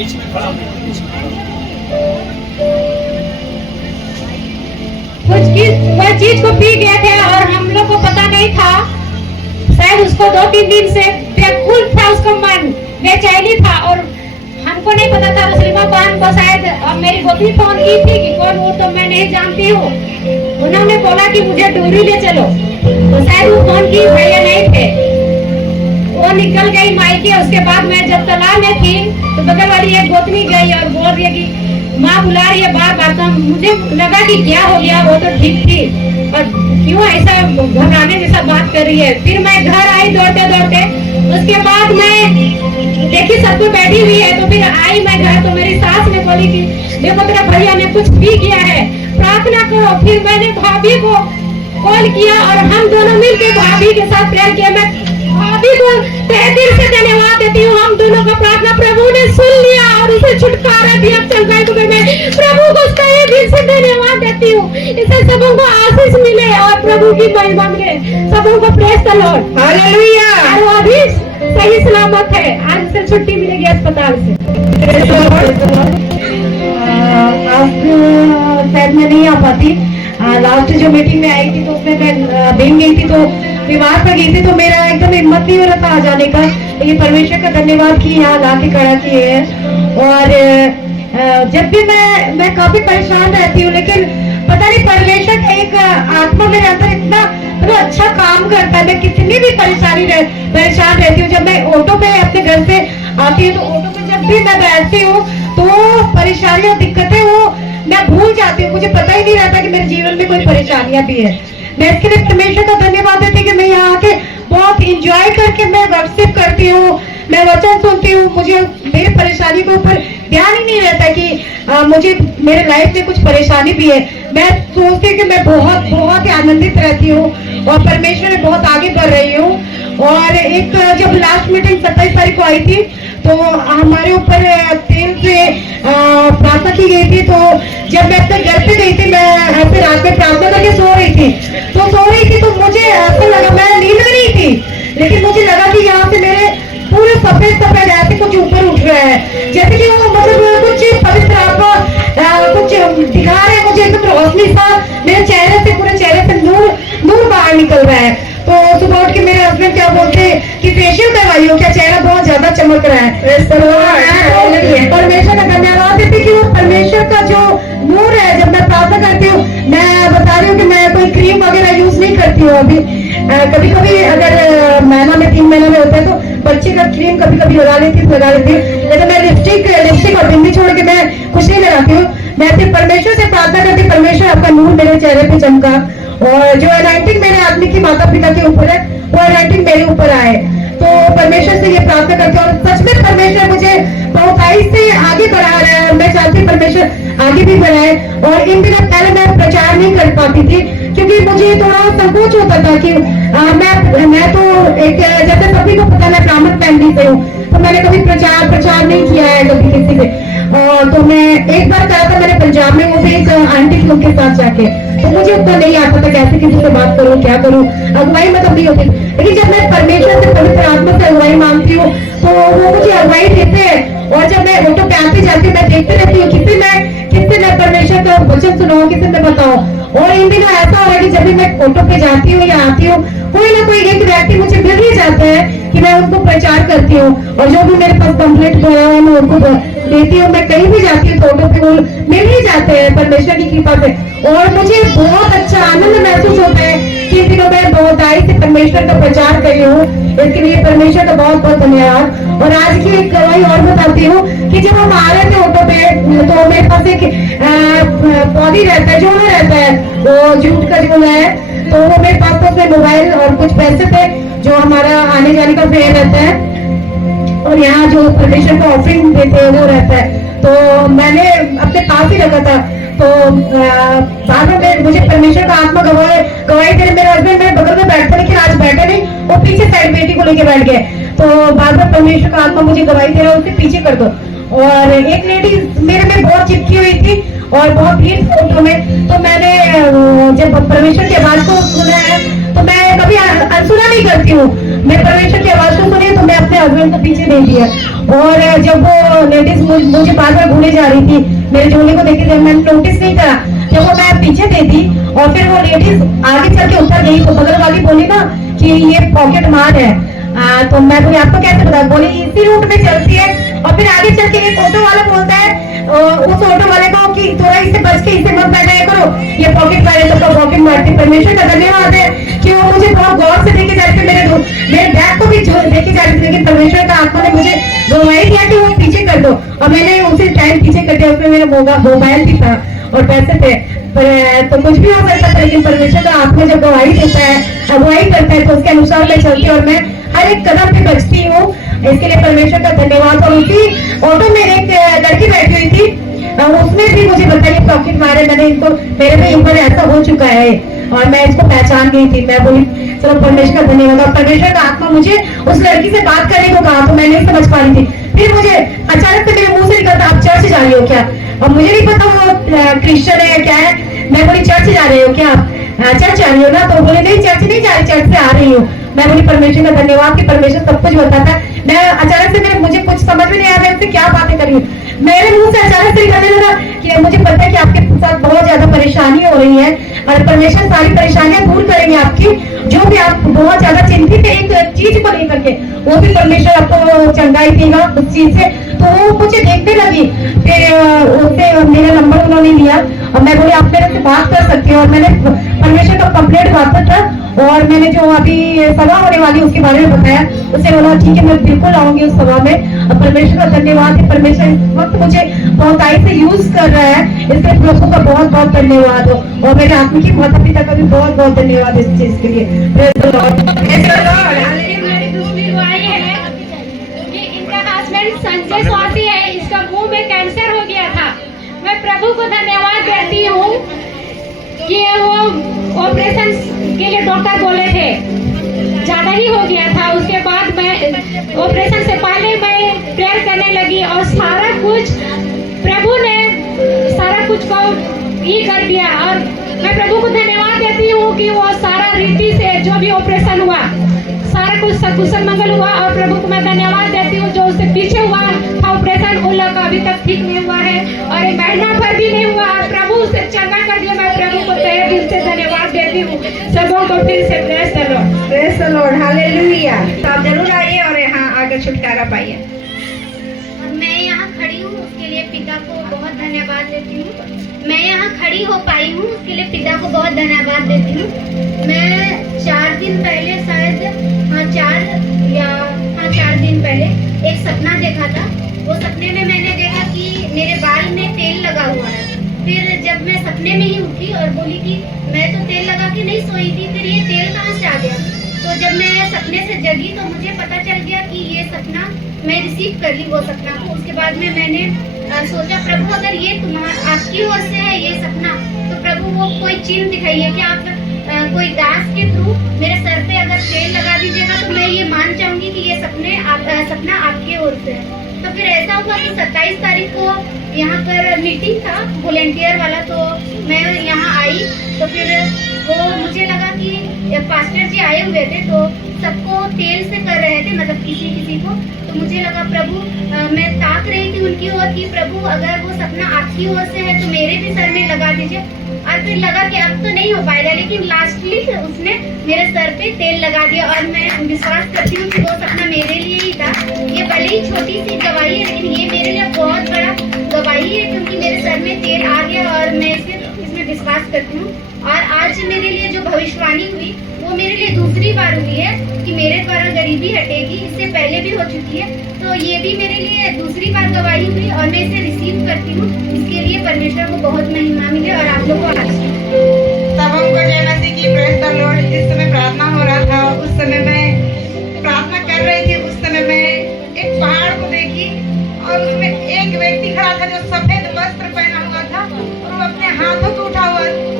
बीच में खड़ा हूँ। वह चीज को पी गए थे और हम लोग को पता नहीं था। शायद उसको 2-3 दिन से व्याकुल था, उसका मन बेचैनी था और हमको नहीं पता था। मुस्लिमा बहन को शायद मेरी गोपी फोन की थी कि कौन वो तो मैं नहीं जानती हूँ। उन्होंने बोला कि मुझे डूरी ले चलो, तो शायद वो फोन की भैया नहीं थे, वो निकल गई मायके। उसके बाद मैं जब तालाब में थी तो बगल वाली एक गोतनी गई और बोल रही है कि माँ बुला रही है बार बार। तो मुझे लगा कि क्या हो गया, वो तो ठीक थी और क्यों ऐसा घबराने जैसा बात कर रही है। फिर मैं घर आई दौड़ते दौड़ते। उसके बाद मैं देखी सब तो बैठी हुई है, तो फिर आई मैं घर, तो मेरी सास ने बोली कि देखो तेरा भैया ने कुछ भी किया है, प्रार्थना करो। फिर मैंने भाभी को कॉल किया और हम दोनों मिलकर भाभी के साथ प्रेयर किया। मैं भाभी को तहे दिल से धन्यवाद देती हूँ। हम दोनों का प्रार्थना प्रभु ने सुन लिया और उसे छुटकारा दिया। मैं प्रभु को तहे दिल से धन्यवाद देती हूँ। इसे सबों को आशीष मिले और प्रभु की महिमा मिले। सबों को प्रेज द लॉर्ड, हालेलुया। और वो अभी सही सलामत है, आज से छुट्टी मिलेगी अस्पताल से। आज शायद मैं नहीं आ पाती। लास्ट जो मीटिंग में आई थी तो उसमें मैं भेज गई थी, तो बीमार पड़ गई थी, तो मेरा एकदम हिम्मत नहीं हो रहा था आ जाने का। लेकिन परमेश्वर का धन्यवाद कि यहाँ ला के खड़ा किए हैं। और जब भी मैं काफी परेशान रहती हूँ, लेकिन पता नहीं परमेश्वर का एक आत्मा मेरे अंदर इतना मतलब अच्छा काम करता है। मैं कितनी भी परेशान रहती हूँ, जब मैं ऑटो पे अपने घर से आती हूँ तो ऑटो पे जब भी मैं बैठती हूँ तो परेशानियां दिक्कतें वो मैं भूल जाती हूँ। मुझे पता ही नहीं रहता कि मेरे जीवन में कोई परेशानियां भी है। मैं इसके लिए परमेश्वर का धन्यवाद देती हूँ कि मैं यहाँ आके बहुत इंजॉय करके मैं वर्शिप करती हूँ, मैं वचन सुनती हूँ। मुझे मेरी परेशानी के ऊपर ध्यान ही नहीं रहता कि मुझे मेरे लाइफ में कुछ परेशानी भी है। मैं सोचती हूँ कि मैं बहुत बहुत ही आनंदित रहती हूँ और परमेश्वर में बहुत आगे बढ़ रही हूँ। और एक जब लास्ट मीटिंग 27 तारीख को आई थी तो हमारे ऊपर तेल से प्रार्थना की गई थी। तो जब मैं अपने घर पे गई थी, मैं ऐसे रात में प्रार्थना करके सो रही थी तो मुझे ऐसा लगा, मैं नींद में नहीं थी, लेकिन मुझे लगा कि यहाँ से मेरे पूरे सफेद ऐसे कुछ ऊपर उठ रहा है, जैसे कि वो मतलब कुछ पवित्र आत्मा कुछ दिखा रहे हैं मुझे, एकदम रोशनी सा मेरे चेहरे से, पूरे चेहरे से नूर बाहर निकल रहा है। तो सुबह उठ के मेरे हस्बैंड क्या बोलते हैं कि फेशियल करवाई हो क्या, चेहरा बहुत ज्यादा चमक रहा है। परमेश्वर का धन्यवाद देती कि वो परमेश्वर का जो नूर है। जब मैं प्रार्थना करती हूँ, मैं बता रही हूँ कि मैं कोई क्रीम वगैरह यूज नहीं करती हूँ अभी। कभी कभी अगर महीना में 3 महीना में होता है तो बच्चे का क्रीम कभी कभी लगा लेती हूँ, लेकिन मैं लिपस्टिक और बिंदी छोड़ के मैं कुछ नहीं लगाती हूँ। मैं सिर्फ परमेश्वर से प्रार्थना करती हूँ, परमेश्वर आपका नूर मेरे चेहरे पे चमका और जो अनॉइंटिंग मेरे आदमी की माता पिता के ऊपर है वो अनॉइंटिंग मेरे ऊपर आए। तो परमेश्वर से ये प्रार्थना करती हूँ और सच में परमेश्वर मुझे बहुताई से आगे बढ़ा रहा है और मैं चाहती हूँ परमेश्वर आगे भी बढ़ाए। और इन दिनों पहले मैं प्रचार नहीं कर पाती थी क्योंकि मुझे थोड़ा संकोच होता था कि मैं तो एक जैसे सभी को पता मैं ब्राह्मण फैमिली से हूँ, तो मैंने कभी प्रचार नहीं किया है कभी किसी से। तो मैं एक बार कहा था मैंने पंजाब में, वो भी एक आंटी लोग के साथ जाके, तो मुझे उतना नहीं आता था कैसे किसी से बात करूं, क्या करूं, अगुवाई मतलब नहीं होती। लेकिन जब मैं परमेश्वर से पवित्र आत्मा से अगुवाई मांगती हूँ तो वो मुझे अगुवाई देते हैं। और जब मैं ऑटो पे आती जाती हूँ मैं देखती रहती हूँ किससे मैं परमेश्वर का वचन सुनाऊं, किससे मैं बताऊं। और इन दिनों ऐसा हो रहा है कि जब भी मैं ऑटो पे जाती हूँ या आती हूँ, कोई ना कोई एक व्यक्ति मुझे मिल ही जाता है कि मैं उनको प्रचार करती हूँ। और जो भी मेरे पास कंप्लीट हुआ है मैं उनको देती हूँ। मैं कहीं भी जाती हूँ तो ऑटो पे वो मिल ही जाते हैं परमेश्वर की कृपा से। और मुझे बहुत अच्छा आनंद महसूस होता है कि दिनों में बहुताई से परमेश्वर का प्रचार कर रही हूँ। इसके लिए परमेश्वर का बहुत बहुत धन्यवाद। और आज की एक गवाही और बताती हूँ कि जब हम आ रहे थे ऑटो पे तो मेरे पास एक पौधी रहता है, झोला रहता है, वो जूट का झोला है। तो वो मेरे पास तो मोबाइल और कुछ पैसे थे जो हमारा आने जाने का फेयर रहता है और यहाँ जो परमेश्वर का ऑफरिंग देते हैं वो रहता है। तो मैंने अपने पास ही रखा था। तो बाद में मुझे परमेश्वर का आत्मा गवाही दे रहे। मेरे हस्बैंड मेरे बगल में बैठते लेकिन आज बैठे नहीं, वो पीछे साइड बेटी को लेके बैठ गए। तो बाद में परमेश्वर का आत्मा मुझे गवाही दे रहा है उससे पीछे कर दो। और एक लेडी मेरे में बहुत चिपकी हुई थी और बहुत भीड़ फोटो में। तो मैंने जब परमेश्वर की आवाज को सुना है तो मैं कभी अनसुना नहीं करती हूँ। मैं परमेश्वर की आवाज को सुनी तो मैं अपने हस्बैंड को पीछे नहीं दिया और जब वो लेडीज मुझे बार बार घूरे जा रही थी, मेरे झोले को देखी थी, मैंने नोटिस नहीं करा। जब वो मैं पीछे देती और फिर वो लेडीज आगे चल के उतर गई, तो बगल वाली बोली ना कि ये पॉकेट मार है। तो मैं बोली आपको कैसे पता? बोली इसी रूट में चलती है। और फिर आगे चल के एक ऑटो वाला बोलता है उस ऑटो वाले को कि थोड़ा इससे बच के इसे मत बैठाया करो, ये पॉकेट मारे तो पॉकेट मारती। परमेश्वर का धन्यवाद है कि वो मुझे बहुत गौर से देखे जा रहे थे, मेरे बैग को भी देखे जा रहे थे, लेकिन परमेश्वर का आत्मा ने मुझे गवाही दिया कि वो पीछे कर दो, और मैंने उसी टाइम पीछे कर दिया। उसमें मेरा मोबाइल भी था और पैसे थे, पर तो कुछ भी हो सकता था, लेकिन परमेश्वर का आत्मा जब गवाही देता है, अगुवाई करता है, तो उसके अनुसार मैं चलती हूँ और मैं हर एक कदम पे बचती हूँ। इसके लिए परमेश्वर का धन्यवाद। और उसी ऑटो में एक लड़की बैठी हुई थी, उसने भी मुझे बताया पॉकेट मारे, मैंने इनको मेरे पे ऊपर ऐसा हो चुका है और मैं इसको पहचान गई थी। मैं बोली चलो परमेश्वर का धन्यवाद। और परमेश्वर का आत्मा मुझे उस लड़की से बात करने को कहा, तो मैं नहीं समझ पा रही थी। फिर मुझे अचानक से मेरे मुंह से निकलता आप चर्च जा रही हो क्या? और मुझे नहीं पता वो क्रिश्चियन है क्या है। मैं बोली चर्च जा रहे हो क्या? चर्च जा रही हो ना? तो बोले नहीं चर्च नहीं जा रही, चर्च से आ रही हूँ। मैं बोली परमेश्वर का धन्यवाद कि परमेश्वर सब कुछ बताता है। मैं अचानक से मुझे कुछ समझ में नहीं आया मैं उससे क्या बातें कर रही हूँ। मेरे मुंह से अचानक से निकलने लगा कि मुझे पता है कि आपके साथ बहुत ज्यादा परेशानी हो रही है और परमेश्वर सारी परेशानियां दूर करेंगे आपकी। जो भी आप बहुत ज्यादा चिंतित है एक चीज को लेकर के, वो भी परमेश्वर आपको चंगाई देगा उस चीज से। तो वो मुझे देखने लगी, फिर उससे मेरा नंबर उन्होंने लिया और मैं बोली आप मेरे से बात कर सकती हो। और मैंने परमेश्वर का कंप्लीट बात था और मैंने जो अभी सभा होने वाली उसके बारे में बताया। उससे बोला ठीक है मैं बिल्कुल आऊंगी उस सभा में। और परमेश्वर का धन्यवाद है, परमेश्वर इस वक्त मुझे बहुत आई से यूज कर रहा है, इसके प्रभु का बहुत बहुत धन्यवाद हो। और मेरे आत्मिक माता पिता का भी बहुत बहुत धन्यवाद इस चीज के लिए। Praise the Lord. Praise the Lord. हमारी दूसरी दुआई है कि इनका हस्बैंड संजय स्वाति है, इसका मुंह में कैंसर हो गया था। मैं प्रभु को धन्यवाद देती हूँ कि वो ऑपरेशन के लिए डॉक्टर बोले थे ज्यादा ही हो गया था। उसके बाद मैं ऑपरेशन से पहले मैं प्रेयर करने लगी और सारा कुछ प्रभु ने सारा कुछ को ही कर दिया। और मैं प्रभु को धन्यवाद देती हूँ कि वो सारा रीति से जो भी ऑपरेशन हुआ सारा कुछ सकुशल मंगल हुआ। और प्रभु को मैं धन्यवाद देती हूँ जो उससे पीछे हुआ था ऑपरेशन, उन लोग का अभी तक ठीक नहीं हुआ है और एक महीना भर भी नहीं हुआ। प्रभु उसे चंगा कर दिया। मैं प्रभु को तहे दिल से धन्यवाद देती हूँ। सबों को फिर से praise the Lord. Praise the Lord, hallelujah. आप जरूर आइए और यहाँ आकर छुटकारा पाइए। मैं यहाँ खड़ी हूँ उसके लिए पिता को बहुत धन्यवाद देती हूँ। मैं यहाँ खड़ी हो पाई हूँ उसके लिए पिता को बहुत धन्यवाद देती हूँ। मैं 4 दिन पहले शायद 4 दिन पहले एक सपना देखा था। वो सपने में मैंने देखा कि मेरे बाल में तेल लगा हुआ है। फिर जब मैं सपने में ही उठी और बोली कि मैं तो तेल लगा के नहीं सोई थी, फिर ये तेल कहाँ से आ गया? तो जब मैं सपने से जगी तो मुझे पता चल गया कि ये सपना मैं रिसीव कर ली वो सपना को। उसके बाद में मैंने सोचा प्रभु अगर ये आपकी ओर से है ये सपना, तो प्रभु वो कोई चिन्ह दिखाइए कि आप कोई दास के थ्रू मेरे सर पे अगर तेल लगा दीजिएगा तो मैं ये मान चाहूंगी कि ये सपना आपके ओर से है। तो फिर ऐसा हुआ कि 27 तारीख को यहाँ पर मीटिंग था वॉलेंटियर वाला, तो मैं यहाँ आई। तो फिर वो मुझे लगा कि पास्टर जी आए हुए थे तो सबको तेल से कर रहे थे, मतलब किसी को। तो मुझे लगा प्रभु मैं ताक रही थी उनकी ओर कि प्रभु अगर वो सपना आपकी ओर से है तो मेरे भी सर में लगा दीजिए। और फिर लगा कि अब तो नहीं हो पाएगा, लेकिन लास्टली उसने मेरे सर पे तेल लगा दिया। और मैं विश्वास करती हूँ कि वो सपना मेरे लिए ही था। ये भले ही छोटी सी गवाही है लेकिन ये मेरे लिए बहुत बड़ा गवाही है, क्योंकि मेरे सर में तेल आ गया और मैं इसमें विश्वास करती हूँ। और आज मेरे लिए जो भविष्यवाणी हुई वो मेरे लिए दूसरी बार हुई है कि मेरे द्वारा गरीबी हटेगी। इससे पहले भी हो चुकी है, तो ये भी मेरे लिए दूसरी बार गवाही हुई और मैं इसे रिसीव करती हूँ। इसके लिए परमेश्वर को बहुत महिमा मिले और आप लोग को तब हमको जय मसीह की प्रेज द लॉर्ड। जिस समय प्रार्थना हो रहा था उस समय मैं प्रार्थना कर रही थी, उस समय मैं एक पहाड़ को देखी और उसमें एक व्यक्ति खड़ा था जो सफेद वस्त्र पहना हुआ था और वो अपने हाथों को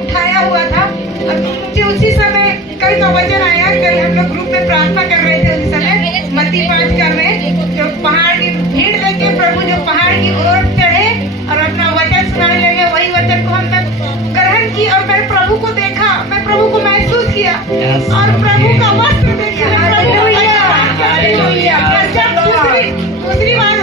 उठाया हुआ था। और मुझे उसी समय कल का वचन आया, कल हम लोग ग्रुप में प्रार्थना कर रहे थे, उस समय मत्ती 5 कर रहे, जो पहाड़ की भीड़ देख के प्रभु जो पहाड़ की ओर चढ़े और अपना वचन सुनाने लगे, वही वचन को हमने ग्रहण की और मैं प्रभु को देखा, मैं प्रभु को महसूस किया और प्रभु का वस्त्र देखा। दूसरी बार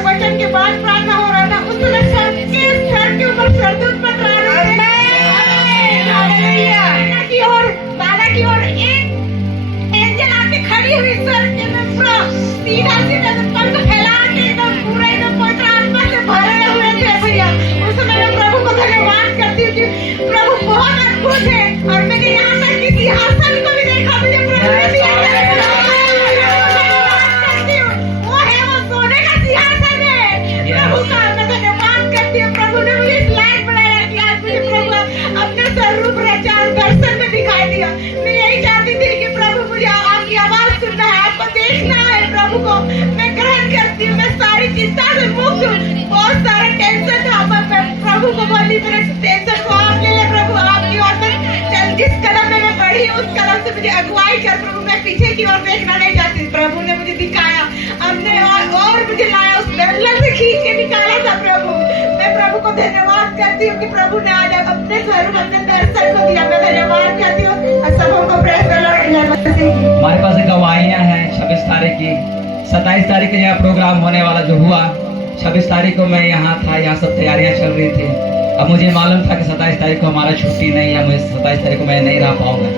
मुक्त, बहुत सारा टेंशन था, मैं प्रभु को बोली मेरे टेंशन को आप ले ले प्रभु, आपकी ओर से चल, जिस कदम में मैं बढ़ी उस कदम से मुझे अगुवाई कर प्रभु, मैं पीछे की ओर देखना नहीं चाहती। प्रभु ने मुझे दिखाया, हमने और मुझे लाया, उस दलदल से खींच के निकाला था प्रभु। मैं प्रभु को धन्यवाद करती हूँ कि प्रभु ने आज अपने स्वरूप अपने दर्शन को दिया। मैं धन्यवाद करती हूँ और सबको प्रेस कर हमारे पास गवाहियाँ हैं 26 तारीख की, 27 तारीख को यहाँ प्रोग्राम होने वाला जो हुआ, 26 तारीख को मैं यहाँ था, यहाँ सब तैयारियाँ चल रही थी। अब मुझे मालूम था कि 27 तारीख को हमारा छुट्टी नहीं है, मुझे 27 तारीख को मैं नहीं रह पाऊंगा।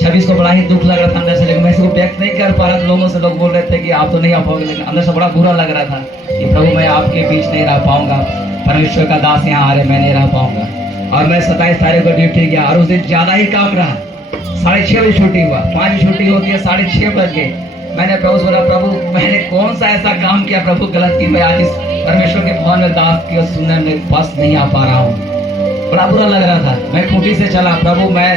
26 को बड़ा ही दुख लग रहा था अंदर से, लेकिन मैं इसको व्यक्त नहीं कर पा रहा था। लोगों से लोग बोल रहे थे कि आप तो नहीं आ पाओगे, लेकिन अंदर से बड़ा बुरा लग रहा था कि प्रभु मैं आपके बीच नहीं रह पाऊंगा, परमेश्वर का दास यहाँ आ रहे, मैं नहीं रह पाऊंगा। और मैं 27 तारीख को ड्यूटी गया और उस दिन ज्यादा ही काम रहा, 6:30 बजे छुट्टी हुआ, 5 बजे छुट्टी होती है, 6:30 बज गए। मैंने प्रभु से बोला, प्रभु मैंने कौन सा ऐसा काम किया प्रभु गलत की मैं आज इस परमेश्वर के भवन में दास की सुनने में पास नहीं आ पा रहा हूँ। बड़ा बुरा लग रहा था। मैं खूंटी से चला, प्रभु मैं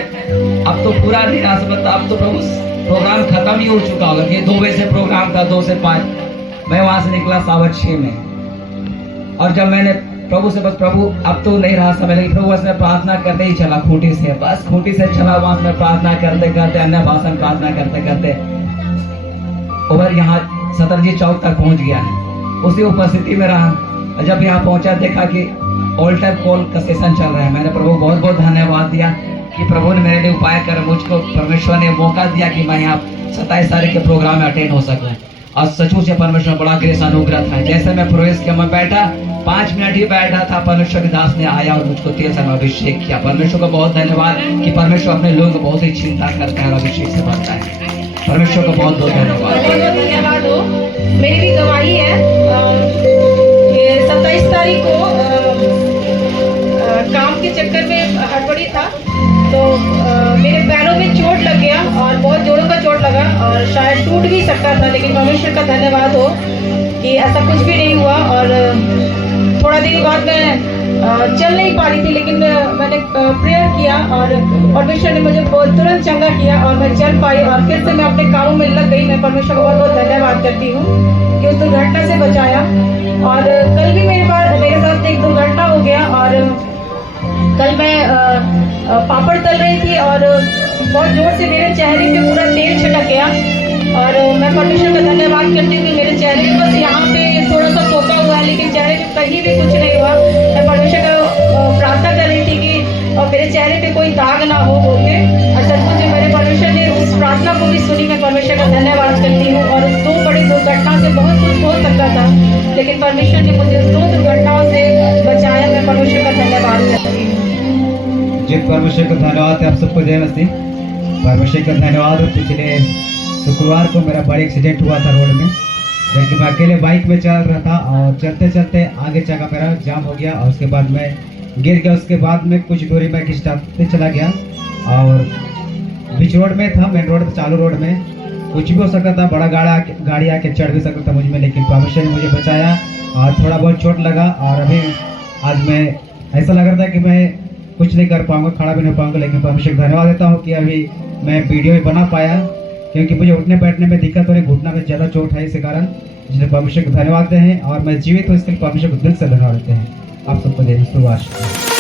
अब तो पूरा निराश मत, अब तो प्रभु प्रोग्राम खत्म ही हो चुका होगा। ये 2 बजे से प्रोग्राम था, 2 से 5। मैं वहां से निकला 6:15 में, और जब मैंने प्रभु से बस प्रभु अब तो नहीं रहा समय, लेकिन प्रभु बस मैं प्रार्थना करते ही चला खूंटी से, बस खूंटी से चला, वहां से मैं प्रार्थना करते करते अन्य भाषा में प्रार्थना करते करते और यहाँ सतरजी चौक तक पहुंच गया है। उसी उपस्थिति में रहा। जब यहाँ पहुंचा देखा कि ऑल्टर कॉल का सेशन चल रहा है। मैंने प्रभु बहुत बहुत धन्यवाद दिया कि प्रभु ने मेरे लिए उपाय कर मुझको परमेश्वर ने मौका दिया कि मैं यहाँ 27 तारीख के प्रोग्राम में अटेंड हो सकूं। और सचमुच से परमेश्वर बड़ा ग्रेस अनुग्रह था। जैसे मैं प्रवेश किया, मैं बैठा 5 मिनट ही बैठा था, परमेश्वर के दास ने आया और मुझको तेल से अभिषेक किया। परमेश्वर को बहुत धन्यवाद कि परमेश्वर अपने लोगों को बहुत ही चिंता करता है और अभिषेक से भरता है। परमेश्वर को बहुत बहुत धन्यवाद हो। मेरी भी गवाही है। ये 27 तारीख को काम के चक्कर में हड़बड़ी था, तो मेरे पैरों में चोट लग गया और बहुत जोरों का चोट लगा और शायद टूट भी सकता था, लेकिन परमेश्वर का धन्यवाद हो कि ऐसा कुछ भी नहीं हुआ। और थोड़ा देर बाद मैं चल नहीं पा रही थी, लेकिन मैंने प्रेयर किया और परमेश्वर ने मुझे तुरंत चंगा किया और मैं चल पाई और फिर से मैं अपने कामों में लग गई। मैं परमेश्वर को बहुत बहुत धन्यवाद करती हूँ कि उस दुर्घटना से बचाया। और कल भी मेरे साथ एक दुर्घटना हो गया और कल मैं पापड़ तल रही थी और बहुत जोर से मेरे चेहरे पे पूरा तेल छिटक गया। और मैं परमेश्वर का धन्यवाद करती हूँ कि मेरे चेहरे पे बस यहाँ पे थोड़ा सा फोका हुआ है, लेकिन चेहरे पे कहीं भी कुछ नहीं हुआ। मैं परमेश्वर का प्रार्थना कर रही थी कि मेरे चेहरे पे कोई दाग ना हो बोलते, और सचमुच मेरे परमेश्वर ने उस प्रार्थना को भी सुनी। मैं परमेश्वर का धन्यवाद करती हूँ। और उस 2 बड़ी दुर्घटना से बहुत कुछ हो सकता था, लेकिन परमेश्वर ने मुझे उस 2 दुर्घटनाओं से बचाया। मैं परमेश्वर का धन्यवाद करती हूँ। जी परमेश्वर का धन्यवाद है आप सबको। जय मसीह। परमेश्वर का धन्यवाद। पिछले शुक्रवार को मेरा बड़ा एक्सीडेंट हुआ था रोड में, जबकि मैं अकेले बाइक में चल रहा था और चलते चलते आगे जगह मेरा जाम हो गया और उसके बाद मैं गिर गया। उसके बाद में कुछ दूरी में स्टॉप पे चला गया और बीच रोड में था, मेन रोड चालू रोड में कुछ भी हो सकता था, बड़ा गाड़ी आके चढ़ भी सकता था मुझ में, लेकिन परमेश्वर ने मुझे बचाया और थोड़ा बहुत चोट लगा। और अभी आज मैं ऐसा लग रहा था कि मैं कुछ नहीं कर पाऊंगा, खड़ा भी नहीं पाऊंगा, लेकिन परमेश्वर को धन्यवाद देता हूँ कि अभी मैं वीडियो भी बना पाया, क्योंकि मुझे उठने बैठने में दिक्कत हो रही, घुटना में ज़्यादा चोट है, इसी कारण जिन्हें परमेश्वर को धन्यवाद देते हैं। और मैं जीवित हूँ इसके लिए परमेश्वर को दिल से धन्यवाद देते हैं। आप सबको जय मसीह।